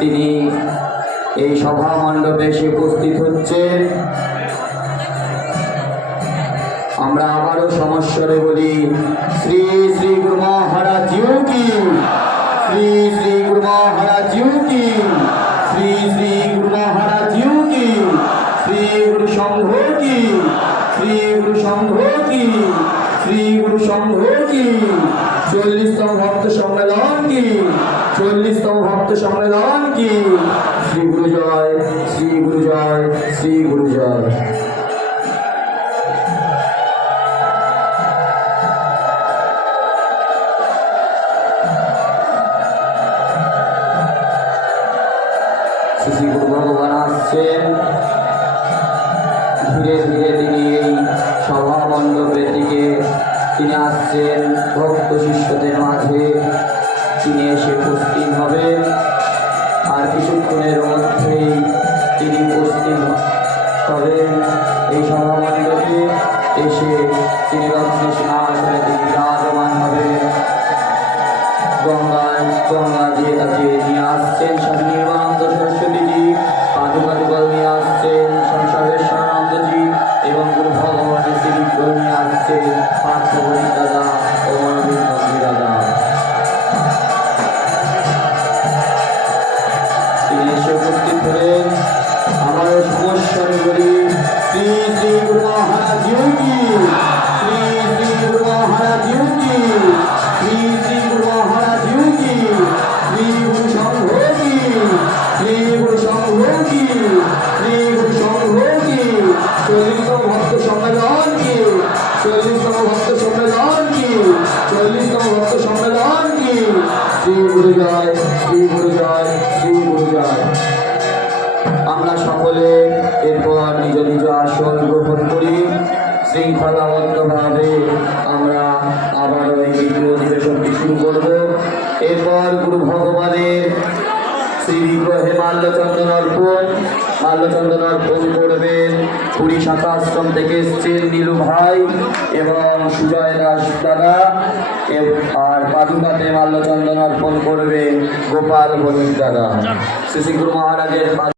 তিনি এই সভা মণ্ডপে এসে উপস্থিত হচ্ছেন। আমরা আবারও সমস্বরে বলি, শ্রী শ্রী গুরু মহারাজ জিউ কি, শ্রী শ্রী গুরু মহারাজ জিউ কি, শ্রী শ্রী গুরু মহারাজ জিউ কি, শ্রী গুরু সংঘ কি, শ্রী গুরু সংঘ কি, শ্রী গুরু সংঘ কি, 40তম ভক্ত সম্মেলন কি, 40তম ভক্ত সম্মেলন কি। শ্রী গুরু জয়, শ্রী গুরু জয়, শ্রী গুরু জয়। শ্রী গুরু ভগবান আসছেন। ধীরে ধীরে তিনি এই সভা মণ্ডপের দিকে তিনি আসছেন ভক্ত শিষ্যদের মাঝে। তিনি এসে উপস্থিত হবেন, আর কিছুক্ষণের মধ্যেই তিনি উপস্থিত হবেন এই সভা মণ্ডপে। এসে তিনি রত্ন সিংহাসনে তিনি বিরাজমান হবেন। গঙ্গা দিয়ে তাকে নিয়ে আসছেন স্বামী নির্মলানন্দ সরস্বতীজি, পাদুকা যুগল নিয়ে আসছেন স্বামী সর্বেশ্বরানন্দজি, এবং গুরু ভগবানের শ্রীবিগ্রহ নিয়ে আসছেন পার্থবণী দাদা ও মনোবৃন্দ দাদা। তিনি এসে উপস্থিত হলেন। আমারও সমস্যারে বলি, শ্রী শ্রী গুরু মহারাজ জিউ কি, শ্রী শ্রী গুরু মহারাজ জিউ কি, শ্রী শ্রী গুরু মহারাজ জিউ কি, শ্রী গুরু সংঘ কি, শ্রী গুরু সংঘ কি, শ্রী গুরু সংঘ কি, 40তম ভক্ত সম্মেলন কি, 40তম ভক্ত সম্মেলন কি, 40তম ভক্ত সম্মেলন কি। শ্রী গুরু জয়, শ্রী গুরু জয়, শ্রী গুরু জয়। আমরা সকলে এরপর নিজ নিজ আসন গ্রহণ করি। শৃঙ্খলাবদ্ধভাবে আমরা আবারও এই বিগ্রহ অধিবেশনটি শুরু করব। এরপর গুরু ভগবানের শ্রী বিগ্রহে মাল্যচন্দন অর্পণ করবেন। পুরী শাখা আশ্রম থেকে এসছেন নীলু ভাই এবং সুজয় দাস দাদা, আর পাদুকাতে মাল্যচন্দন অর্পণ করবেন গোপাল বণিক দাদা। শ্রী শ্রী গুরু মহারাজের